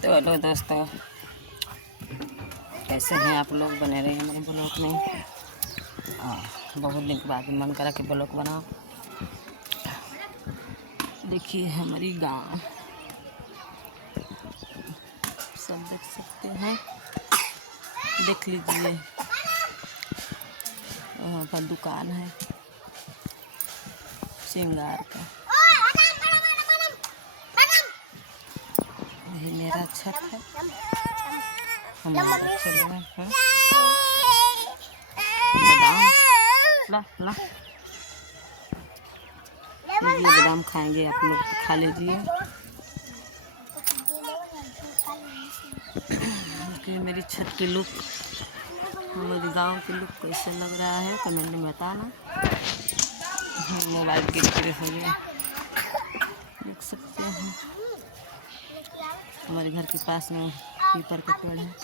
तो हेलो दोस्तों, कैसे हैं आप लोग? बने रहे हमारे ब्लॉग में। बहुत दिन के बाद मन करा कि ब्लॉग बनाओ। देखिए हमारी गांव, सब देख सकते हैं, देख लीजिए। वहाँ पर दुकान है श्रृंगार का। यही मेरा छत है, हमारे बच्चे लोग हैं। ला ला ये बादाम खाएंगे आप लोग, तो खा लीजिए। देखिए मेरी छत की लुक, हमारे गांव की लुक कैसे लग रहा है कमेंट में बताना। मोबाइल की स्क्रीन हो गई, देख सकते हैं। हमारे घर के पास में पीपल का पेड़ है।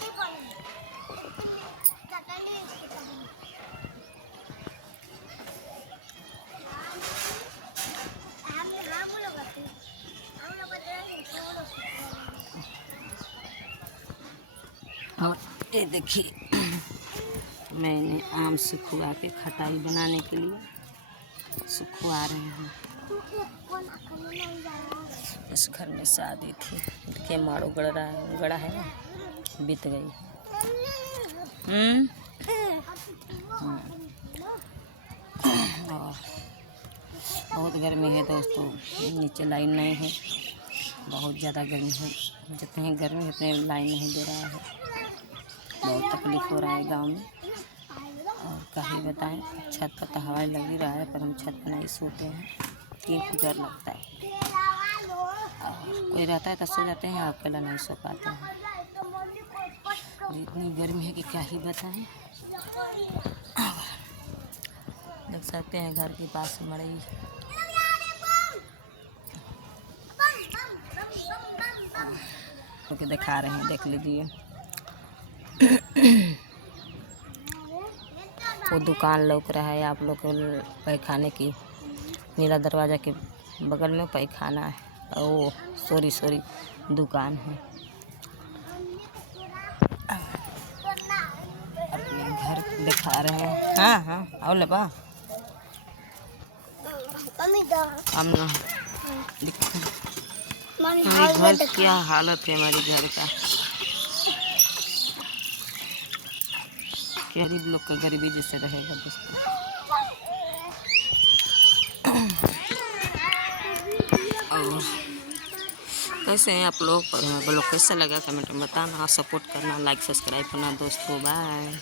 और ये देखिए मैंने आम सुखवा के खटाई बनाने के लिए सुखवा रहे हैं। इस घर में शादी थी, देखिए मारो गड़ा है ना, बीत गई। बहुत गर्मी है दोस्तों, नीचे लाइन नहीं है, बहुत ज़्यादा गर्मी है। जितनी गर्मी है उतनी लाइन नहीं दे रहा है, बहुत तकलीफ़ हो रहा है गांव में। और कहीं बताएं, छत पर तो हवा लग ही रहा है, पर हम छत पर नहीं सोते हैं, क्योंकि डर लगता है। और कोई रहता है तो सो जाते हैं, अकेला नहीं सो पाते हैं। इतनी गर्मी है कि क्या ही बताएं। देख सकते हैं घर के पास मड़ई, क्योंकि दिखा रहे हैं, देख लीजिए। वो दुकान लौक रहा है आप लोग को, पैखाने की। नीला दरवाज़ा के बगल में पैखाना है, और वो सॉरी दुकान है। अपने घर दिखा रहे हैं। हाँ और ले बा हमारे घर क्या हालत है, हमारे घर का। गरीब लोग का गरीबी जैसे रहेगा दोस्तों। और कैसे हैं आप लोग? और हमारा ब्लॉग कैसा लगा कमेंट में बताना, सपोर्ट करना, लाइक सब्सक्राइब करना दोस्तों। बाय।